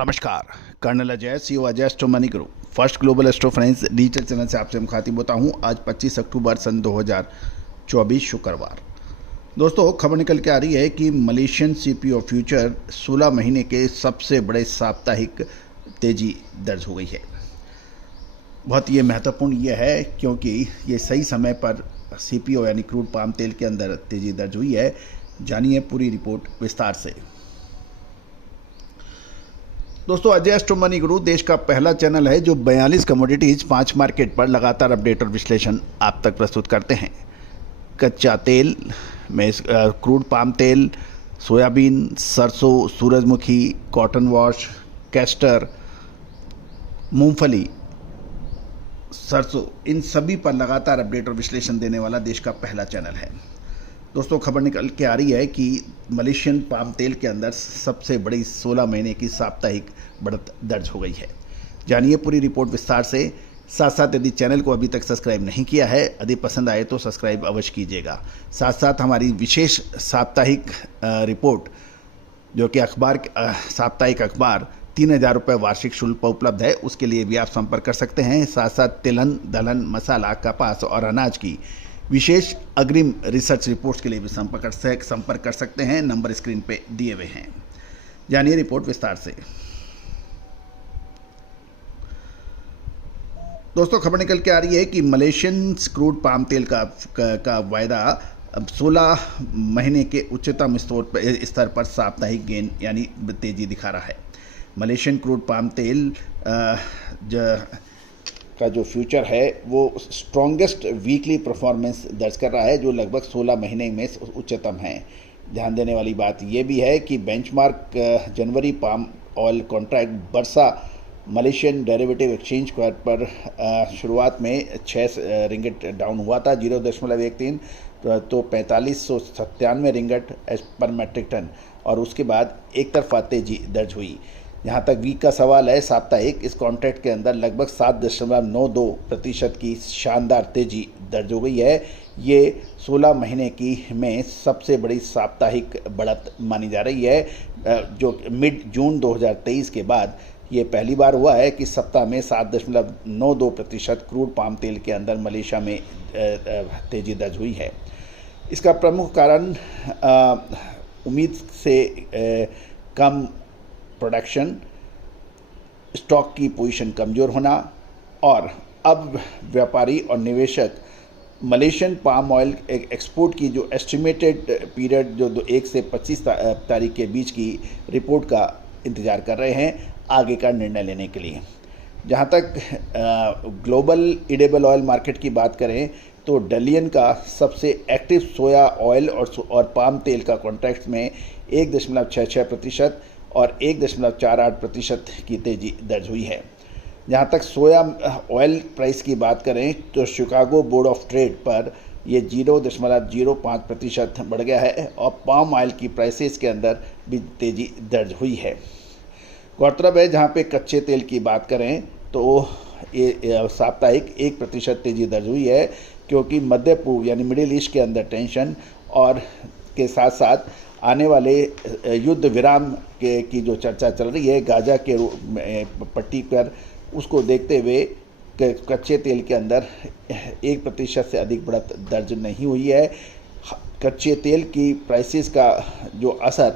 नमस्कार। Colonel Ajay, CEO Ajay astro money group, first global astro finance digital channel से आपसे मुखातिब होता हूं। आज 25 अक्टूबर सन 2024 शुक्रवार। दोस्तों, खबर निकल के आ रही है कि मलेशियन सीपीओ फ्यूचर 16 महीने के सबसे बड़े साप्ताहिक तेजी दर्ज हो गई है। बहुत ये महत्वपूर्ण ये है क्योंकि ये सही समय पर सीपीओ यानी क्रूड पाम तेल के अंदर तेजी दर्ज हुई है। जानिए पूरी रिपोर्ट विस्तार से। दोस्तों, अजय एस्ट्रो मनी गुरु देश का पहला चैनल है जो 42 कमोडिटीज 5 मार्केट पर लगातार अपडेट और विश्लेषण आप तक प्रस्तुत करते हैं। कच्चा तेल में क्रूड पाम तेल, सोयाबीन, सरसों, सूरजमुखी, कॉटन वॉश, कैस्टर, मूंगफली, सरसों, इन सभी पर लगातार अपडेट और विश्लेषण देने वाला देश का पहला चैनल है। दोस्तों, खबर निकल के आ रही है कि मलेशियन पाम तेल के अंदर सबसे बड़ी 16 महीने की साप्ताहिक बढ़त दर्ज हो गई है। जानिए पूरी रिपोर्ट विस्तार से। साथ साथ यदि चैनल को अभी तक सब्सक्राइब नहीं किया है, यदि पसंद आए तो सब्सक्राइब अवश्य कीजिएगा। साथ साथ हमारी विशेष साप्ताहिक रिपोर्ट जो कि साप्ताहिक अखबार 3000 रुपये वार्षिक शुल्क पर उपलब्ध है, उसके लिए भी आप संपर्क कर सकते हैं। साथ साथ तिलहन, दलहन, मसाला, कपास और अनाज की विशेष अग्रिम रिसर्च रिपोर्ट्स के लिए भी संपर्क कर सकते हैं। नंबर स्क्रीन पे दिए हुए हैं। जानिए रिपोर्ट विस्तार से। दोस्तों, खबर निकल के आ रही है कि मलेशियन क्रूड पाम तेल का वायदा अब 16 महीने के उच्चतम स्तर पर साप्ताहिक गेन यानी तेजी दिखा रहा है। मलेशियन क्रूड पाम तेल का जो फ्यूचर है वो स्ट्रॉन्गेस्ट वीकली परफॉर्मेंस दर्ज कर रहा है, जो लगभग 16 महीने में उच्चतम है। ध्यान देने वाली बात यह भी है कि बेंचमार्क जनवरी पाम ऑयल कॉन्ट्रैक्ट बरसा मलेशियन डेरिवेटिव एक्सचेंज पर शुरुआत में 6 रिंगिट डाउन हुआ था, 0.13 तो 4597 रिंगिट पर मैट्रिक टन, और उसके बाद एक तरफा तेजी दर्ज हुई। जहाँ तक वीक का सवाल है, साप्ताहिक इस कॉन्ट्रैक्ट के अंदर लगभग 7.92% की शानदार तेजी दर्ज हो गई है। ये 16 महीने की में सबसे बड़ी साप्ताहिक बढ़त मानी जा रही है, जो मिड जून 2023 के बाद ये पहली बार हुआ है कि सप्ताह में 7.92% क्रूड पाम तेल के अंदर मलेशिया में तेजी दर्ज हुई है। इसका प्रमुख कारण उम्मीद से कम प्रोडक्शन, स्टॉक की पोजीशन कमज़ोर होना, और अब व्यापारी और निवेशक मलेशियन पाम ऑयल एक्सपोर्ट की जो एस्टिमेटेड पीरियड जो 1 से 25 तारीख के बीच की रिपोर्ट का इंतज़ार कर रहे हैं आगे का निर्णय लेने के लिए। जहां तक ग्लोबल एडिबल ऑयल मार्केट की बात करें तो डलियन का सबसे एक्टिव सोया ऑयल और पाम तेल का कॉन्ट्रैक्ट में 1.66% और 1.48% की तेजी दर्ज हुई है। जहां तक सोया ऑयल प्राइस की बात करें तो शिकागो बोर्ड ऑफ ट्रेड पर ये 0.05% बढ़ गया है, और पाम ऑयल की प्राइसेस के अंदर भी तेजी दर्ज हुई है। गौरतलब है, जहां पे कच्चे तेल की बात करें तो ये साप्ताहिक 1% तेजी दर्ज हुई है, क्योंकि मध्य पूर्व यानी मिडिल ईस्ट के अंदर टेंशन और के साथ साथ आने वाले युद्ध विराम की जो चर्चा चल रही है गाजा के पट्टी पर, उसको देखते हुए कच्चे तेल के अंदर 1% से अधिक बढ़त दर्ज नहीं हुई है। कच्चे तेल की प्राइसेस का जो असर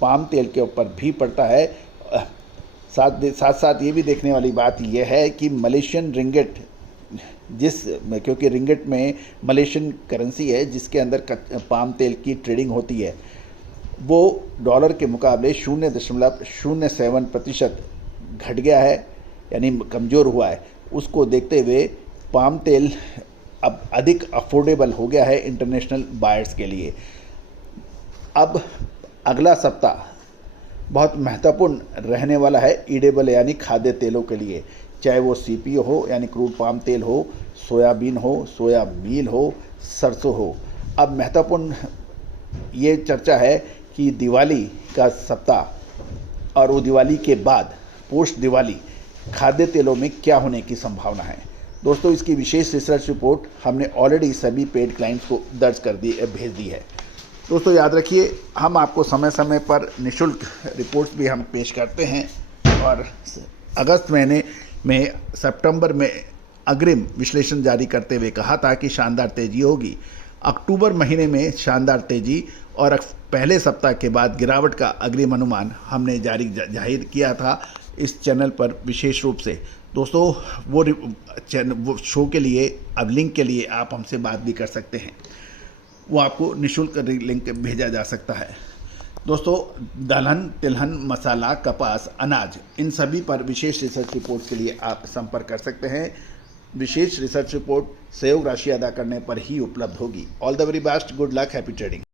पाम तेल के ऊपर भी पड़ता है। साथ साथ ये भी देखने वाली बात यह है कि मलेशियन रिंगिट क्योंकि रिंगिट में मलेशियन करेंसी है जिसके अंदर पाम तेल की ट्रेडिंग होती है, वो डॉलर के मुकाबले 0.07% घट गया है, यानी कमज़ोर हुआ है। उसको देखते हुए पाम तेल अब अधिक अफोर्डेबल हो गया है इंटरनेशनल बायर्स के लिए। अब अगला सप्ताह बहुत महत्वपूर्ण रहने वाला है ईडेबल यानी खाद्य तेलों के लिए, चाहे वो सीपीओ हो यानी क्रूड पाम तेल हो, सोयाबीन हो, सोया मील हो, सरसों हो। अब महत्वपूर्ण ये चर्चा है कि दिवाली का सप्ताह और वो दिवाली के बाद पोस्ट दिवाली खाद्य तेलों में क्या होने की संभावना है। दोस्तों, इसकी विशेष रिसर्च रिपोर्ट हमने ऑलरेडी सभी पेड क्लाइंट्स को भेज दी है। दोस्तों याद रखिए, हम आपको समय समय पर निःशुल्क रिपोर्ट्स भी हम पेश करते हैं और अगस्त महीने में सितंबर में अग्रिम विश्लेषण जारी करते हुए कहा था कि शानदार तेजी होगी। अक्टूबर महीने में शानदार तेजी और पहले सप्ताह के बाद गिरावट का अग्रिम अनुमान हमने जाहिर किया था इस चैनल पर विशेष रूप से। दोस्तों वो शो के लिए अब लिंक के लिए आप हमसे बात भी कर सकते हैं, वो आपको निःशुल्क लिंक भेजा जा सकता है। दोस्तों दलहन, तिलहन, मसाला, कपास, अनाज, इन सभी पर विशेष रिसर्च रिपोर्ट के लिए आप संपर्क कर सकते हैं। विशेष रिसर्च रिपोर्ट सहयोग राशि अदा करने पर ही उपलब्ध होगी। All the very best, good luck, happy trading.